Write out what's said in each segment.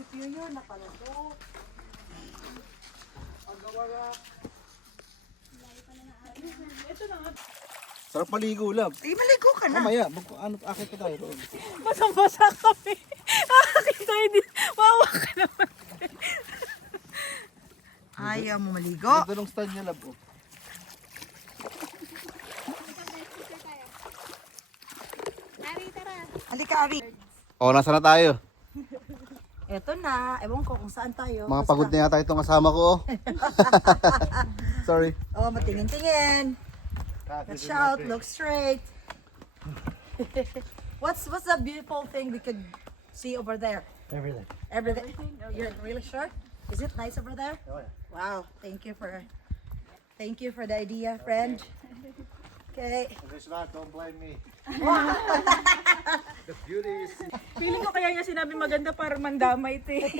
munisipyo yun, napalado. Sarap maligo, love. Ay, maligo ka na. Mamaya, akit ka tayo doon. Basang-basa kami. Kita hindi. Wawa ka naman. Ayaw mo maligo. Ganda ng style niya, love. Oh. Halika, Ari. Oh, nasa na tayo? Eto na. Ewan ko kung saan tayo. Mga Basta- pagod na yata itong kasama ko. Oh. Sorry. Oh, matingin-tingin. Watch out, look straight. What's the beautiful thing we could see over there? Everything. Everything. You're really sure? Is it nice over there? Oh, yeah. Wow, thank you for the idea, friend. Okay. If it's not, don't blame me. The beauty is... Feeling ko kaya niya sinabi maganda para mandamay ito eh.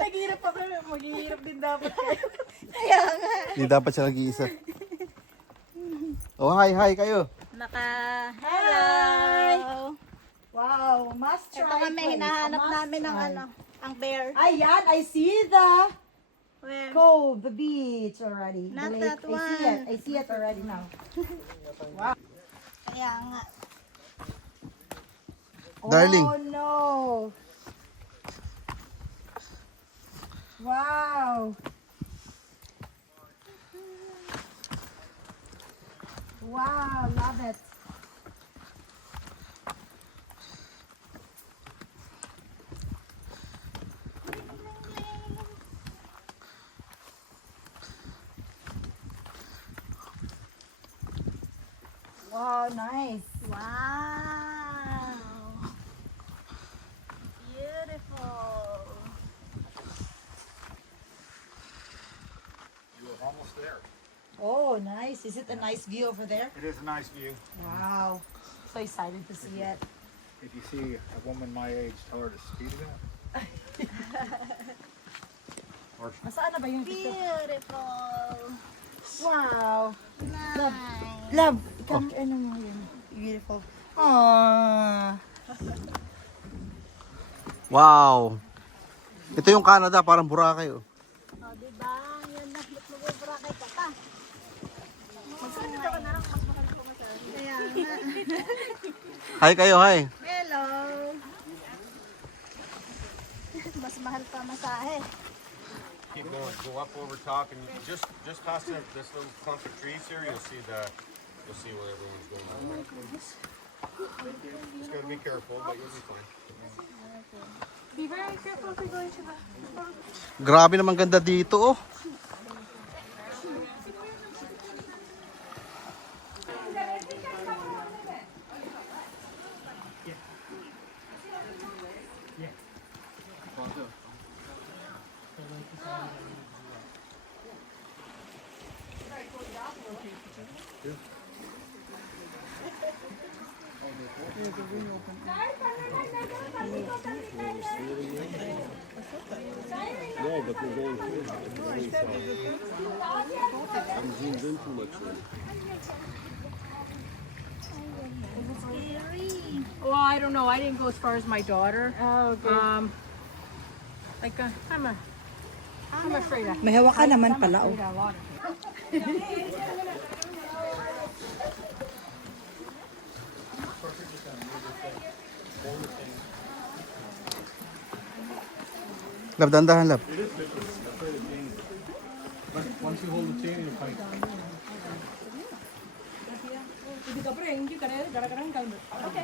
Naghihirap ako. Maghihirap din dapat kayo. Kaya nga. Hindi dapat siya nag-iisa. Oh, hi kayo. Hello! Wow, must try. Ito kami, place. hinahanap Must namin ng try. ano, ang bear. Ayan, I see the Where? cove, the beach already. Not the lake. that I see it already now. Kaya nga. Darling. Oh no. Wow. Wow, love it. Wow, nice. Wow! Beautiful! You're almost there. Oh, nice. Is it a nice view over there? It is a nice view. Wow. So excited to see it. If you see a woman my age, tell her to speed it up. Nasaan na ba yung picture? Beautiful! Wow. Nice! Love, come ano mo yun? Beautiful. Aww. Wow. Ito yung Canada, parang Boracay. Oh. O, diba? Yan na, ba't mag-ubrakay ka pa? Magsalita ka na lang, mas mahal ko masabi. Kaya nga. Hi kayo, hi. Hello! Mas mahal pa masahe. Keep going. Go up over top, and just past this little clump of trees here, you'll see what everyone's going on. Just gotta be careful, but you'll be fine. Be very careful if you're going to the... Grabe naman ganda dito, oh. Well, I don't know. I didn't go as far as my daughter. Oh, okay. I'm afraid of May hawa ka naman pala, oh. water. Love, dandahan, love. Once you hold the chain, you're fine. இதுக்கப்புறம் எங்கேயும் கிடையாது கடற்கரைன்னு கிளம்பு ஓகே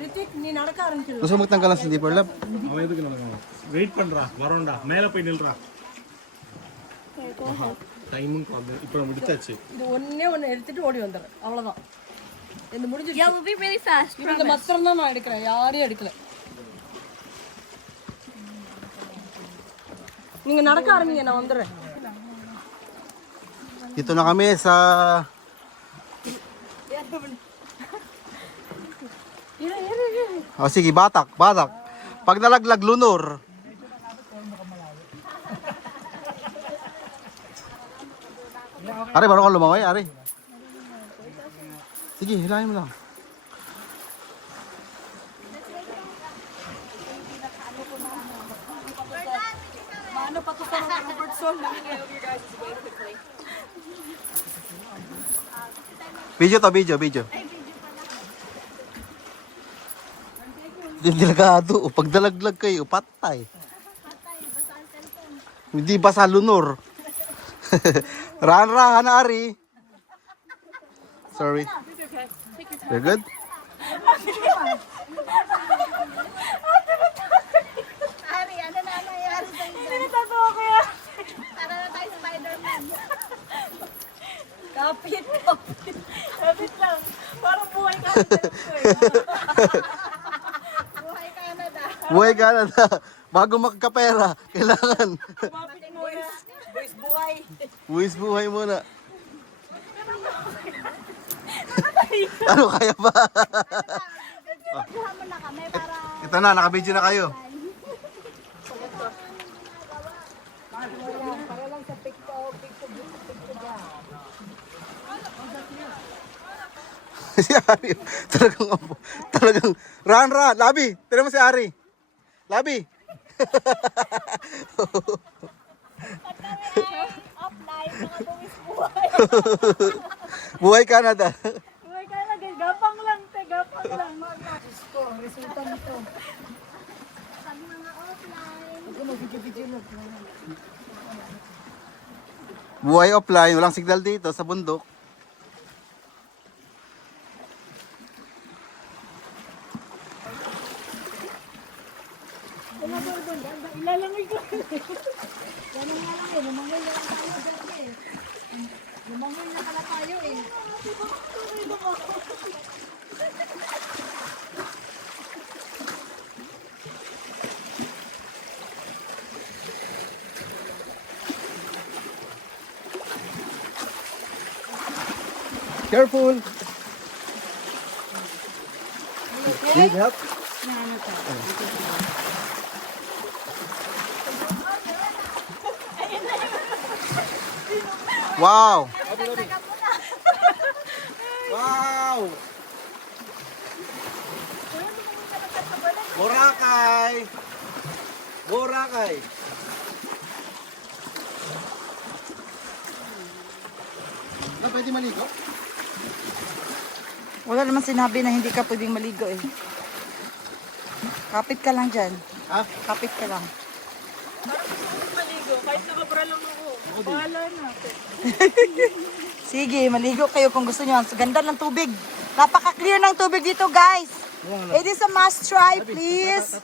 ரித்திக் நீ நடக்க ஆரம்பிச்சிரு Gusto mo magtanggal ng slipper, love? அவன் எதுக்கு நடக்கணும் வெயிட் பண்றா வரோம்டா மேல போய் நில்றா டைமும் இப்போ நம்ம எடுத்தாச்சு இது ஒண்ணே ஒன்று எடுத்துட்டு ஓடி வந்துடுறேன் அவ்வளோதான் இந்த முடிஞ்சு Yeah, we'll be really fast. இந்த மாத்திரம் தான் நான் எடுக்கிறேன் யாரையும் எடுக்கல நீங்க நடக்க ஆரம்பிங்க நான் வந்துடுறேன் Dito na kami sa... Oh, sige, batak. Pag nalaglag, lunor. Ari, marunong ka lumangoy, Ari. Sige, hilahin mo lang. Video to, video. Delikado. Pag dalaglag kayo, patay. Hindi ba sa lunor? Rahan-rahan na, Ari. Sorry. You're good? Ari, ano na nangyayari sa'yo? Hindi natatawa ko yan. Tara na tayo Spider-Man. Kapit. Lapit lang. Parang buhay ka. Buhay Canada. Buhay Canada. Bago makakapera, kailangan. Kumapit muna. Boys, buhay. Buwis buhay muna. Ano kaya ba? Kuha mo na kami para... Ito na, nakabidyo na kayo. Si Ari, talagang, Ran, Labi, tira mo si Ari. Labi. Offline, mga buwis buhay. Buhay Canada. Buhay ka na. Gapang lang, te. Gapang lang. Resulta nito. Pag mga offline. Buhay offline, walang signal dito sa bundok. Ilalangoy ko. Ganun nga lang eh. Lumangoy na lang tayo dyan eh. Lumangoy na pala tayo eh. Careful. Need help? Wow! Wow! Boracay! Boracay! Na pwede maligo? Wala naman sinabi na hindi ka pwedeng maligo eh. Kapit ka lang dyan. Ha? Kapit ka lang. Parang gusto ko maligo. Kahit nakabra lang ako. Bahala na. Sige, maligo kayo kung gusto nyo. Ang ganda ng tubig. Napaka-clear ng tubig dito, guys. It is a must try, please.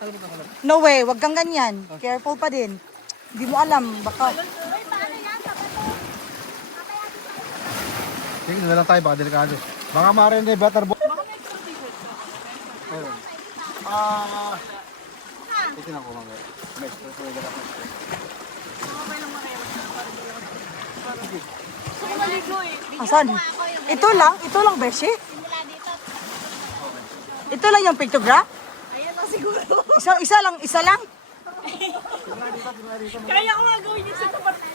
No way, wag kang ganyan. Careful pa din. Hindi mo alam, baka... Sige, na lang tayo, baka delikado. Baka marin na better boy. Ito na ko mga. Gusto ko maligo eh. Asan? Ito lang, Beshi. Simula dito. Ito lang yung pictograph. Ayun na siguro. Isa lang. Kaya ko nga gawin yun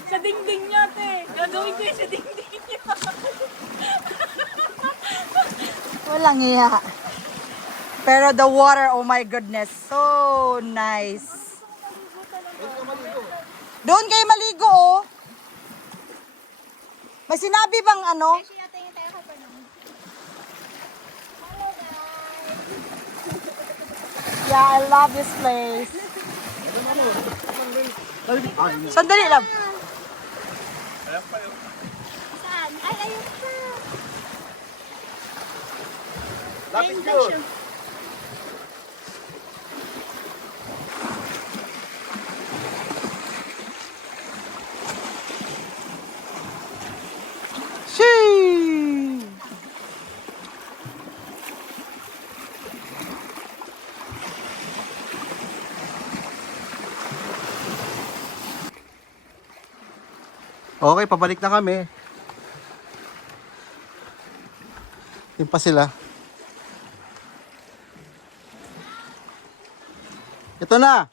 sa dingding niya, te. Gagawin ko yun sa dingding niya. Walang iya. Pero the water, oh my goodness, so nice. Doon kayo maligo, oh. May sinabi bang ano? Siya tingin tayo ka pa naman. Hello guys. Yeah, I love this place. Sandali lang. Saan? Ay, ayun pa. Lapit yun. Shee! Okay, pabalik na kami. Yun pa sila. Ito na.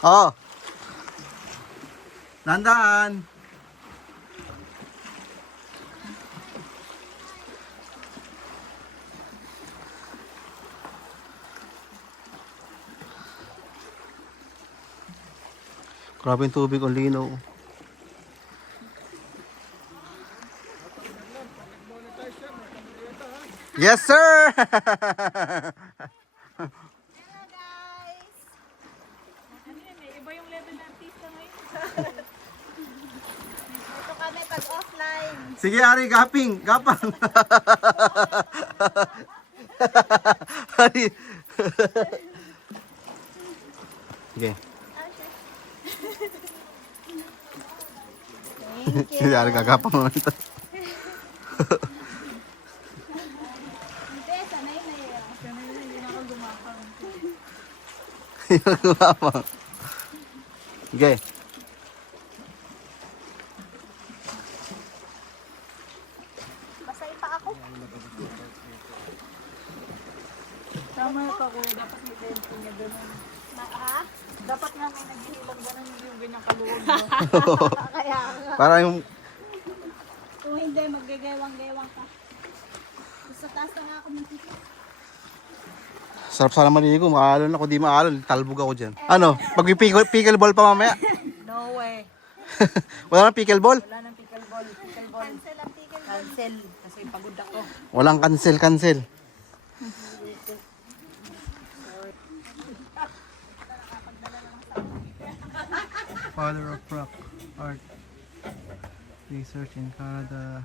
Oh. Dandan. Grabe yung tubig, ang linaw. Yes, sir! Hello guys! Ano yan eh, iba yung level ng artista ngayon. Ito kami pag offline. Sige, Ari, gaping. Gapang. Ari. Sige. Thank you. Sige, Ari, gagapang naman ito. Hindi, sanay na yun. Gumapang. Sige. Basay pa ako. Tama ka kuya, dapat may tempo niya ganun. Ha? Dapat nga may naghihilang ganun yung ganyang kaluwag mo. Kaya nga. Para yung Kung hindi, maggagawang-gawang ka. Sa taas na nga ako ng ticket. sarap sana maligo. Maalon ako, di maalon. Talbog ako dyan. Ano? Pag may pickleball pa mamaya. No way. Wala nang pickleball? Wala nang pickleball. Pickleball. Cancel ang ticket. Cancel. Kasi pagod ako. Walang cancel. Father of rock art research in Canada.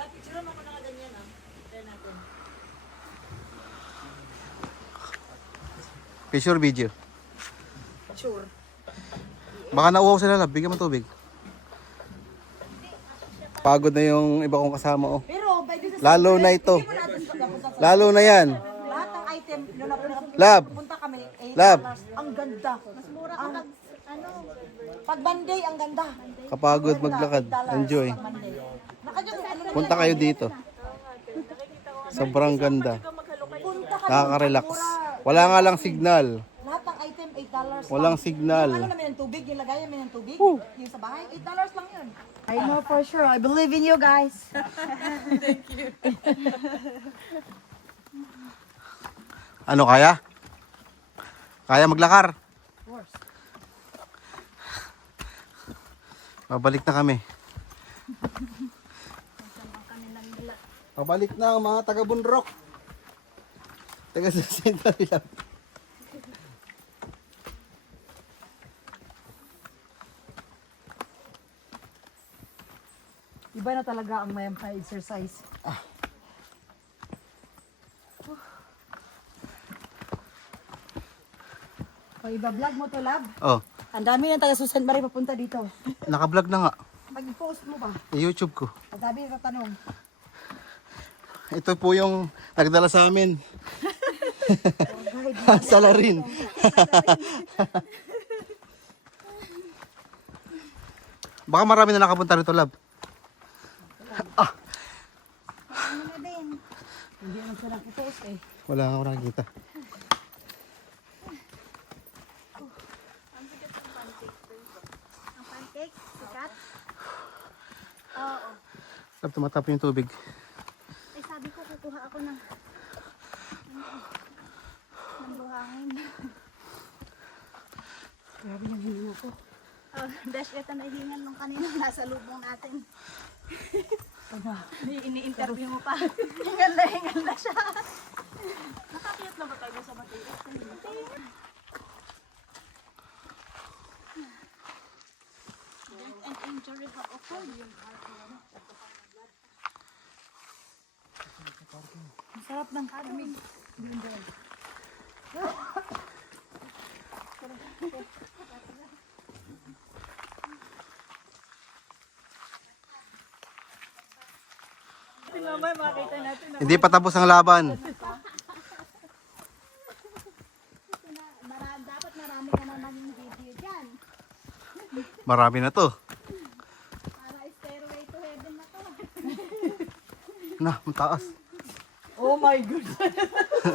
Picture mo ko na ganyan ah. Try natin. Picture video. Sure. Baka nauhaw sila, lab. Bigyan mo tubig. Pagod na yung iba kong kasama, oh. Pero by this Lalo na ito. Lalo na yan. lahat ng item Lab. punta kami Lab. $8. Ang ganda. Mas mura ka pag, ano, Pag Monday ang ganda. Kapagod maglakad. Enjoy. Monday. Nakadyan ano na Punta kayo dito. Sobrang ganda. punta ka. Nakaka-relax. Wala nga lang signal. Lahat ng item $8. Walang Ano signal. namin ng tubig, yung lagayan namin ng tubig, yung sa bahay, $8 lang yun. I know for sure. I believe in you guys. Ano, kaya? Kaya maglakar? Of course. Babalik na kami. Pabalik na ang mga taga-Bundrok. Taga-Santa Villa. Iba na talaga ang mayam pa exercise. O, iba-vlog mo to, lab. Oh, Ang dami ng taga-Susan Marie papunta dito. naka-vlog na nga. Pag-post mo ba? I-YouTube ko. Ang dami ng tanong. Ito po yung nagdala sa amin. Salarin. Baka marami na nakapunta rito, lab. ano na din. Hindi naman sila nag-post eh. Wala ako nakikita. Ang pancake, sikat. Oo. Lab, tumatap yung tubig. Ay, sabi ko, kukuha ako ng buhangin. Grabe yung hingo ko. Oh, dash ito na hihingan nung kanina nasa lubong natin. Ini-interview mo pa. Hingal na siya. Nakakiyat na ba tayo sa Matigas? An injury have occurred. Ang sarap ng kalamig. Si Mama, makita natin na Hindi pa tapos ang laban. Dapat marami ka na naging video dyan. Marami na to. Para stairway to heaven na to. Na, mataas. Oh my goodness.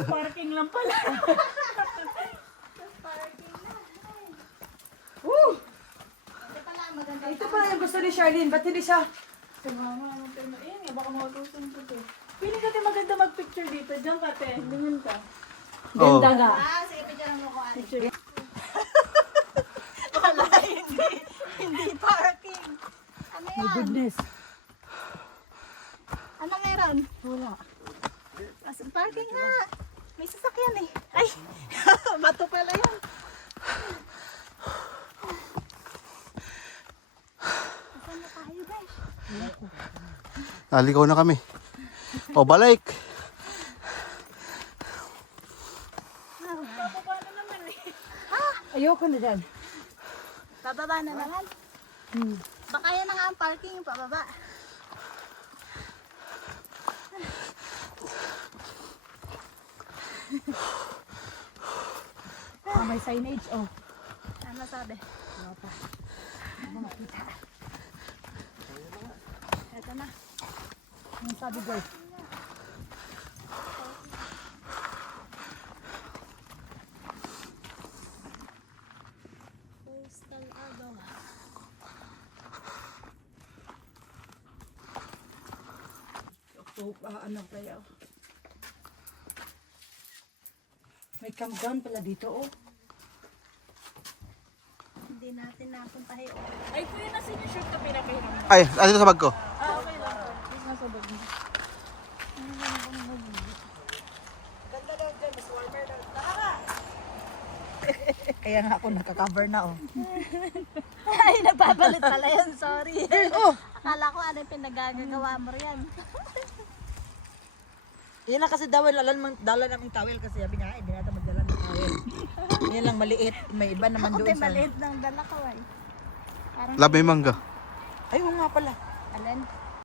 parking lang pala. Ito pala, maganda. Ito pala yung gusto ni Charlene. Ba't hindi siya? Si Mama, anong tema? Ayan nga, baka mautusan ko to. Pili natin maganda mag-picture dito. Diyan ka, te. Lingan ka. Oh. Ganda nga. Sige, picture mo ko. Wala, hindi parking. Ano yan? Goodness. Ano meron? Wala. As parking nga. May sasakyan eh. Ay, bato pala yan. Saan na tayo, guys? Naligaw na kami. O, balik. Ayoko na dyan. Bababa na naman. Baka yan na nga ang parking yung pababa. May signage, oh. Ano sabi? Ito na. Ano sabi, guys? Coastal Ado. Ano kaya? May campground pala dito, oh. Hindi natin napuntahin. Ay, kuya, nasa yung shirt na pinakahiram mo. Ay, andito sa bag ko. Ah, okay lang. Please, nasa bag mo. Kaya nga ako nakakover na, oh. Ay, napapalit pala yan. Sorry. Oh! Akala ko ano yung pinagagagawa mo riyan. Yan lang kasi dala naming towel kasi sabi niya, hindi natin magdala ng towel. Yan lang maliit. May iba naman Ako doon din sa... maliit ng dala ko ay. Parang Lab may mangga. Ay, oo nga pala. alin?